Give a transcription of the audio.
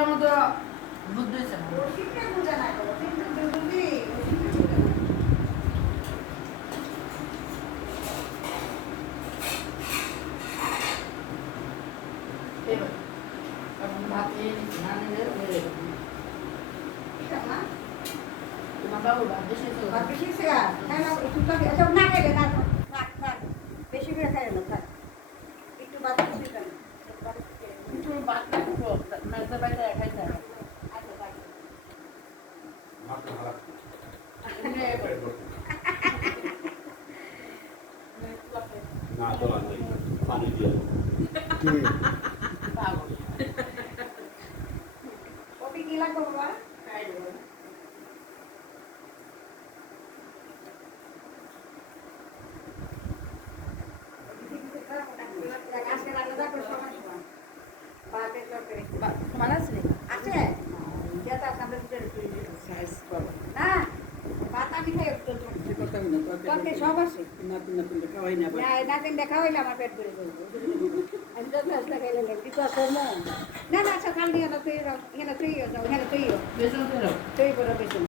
বোঝার মতো বুদ্ধি হয়েছে না। রসিকটা বোঝা না করো, কিন্তু দুর্বলি এবার এখন ভাত নিয়ে নিচ্ছি, না নিলে হয়ে যাবে। ঠিক আছে না? তোমার বাবু ভাত বেশি তো আর বেশি সিগার খাই না, একটু তো এসব না খাইলে না, থাক থাক, বেশি করে খাই না, থাক একটু বাদ দিয়ে দিবেন। একটু ভাত না একটু মেজদা বাইরে খাইতে হবে। আচ্ছা থাক। এমনি না তোলা নেই পানি দিয়ে পাগল। কপি কি লাগবে বাবা? খাই দেবো। আজকে রান্না যাবে সবাই সবাই। ভাতের তরকারি। তোমার আছে নাকি? আছে? যেটা আছে আমরা ভিতরে তুলে দিই। সাইজ পাবো না, ভাত আমি খাই একটু একটু। সে কথা না তরকারি সব আছে। নাতি নাতি খাওয়াই না না, নাতিন দেখা হইলে আমার পেট ভরে যাবে। আমি তো ফেসলা খাইলে না, কিছু আছে না? না, না, সকাল দিয়ে তুই তুই যাও, তুই বেসন খেলো। তুই করে বেশি।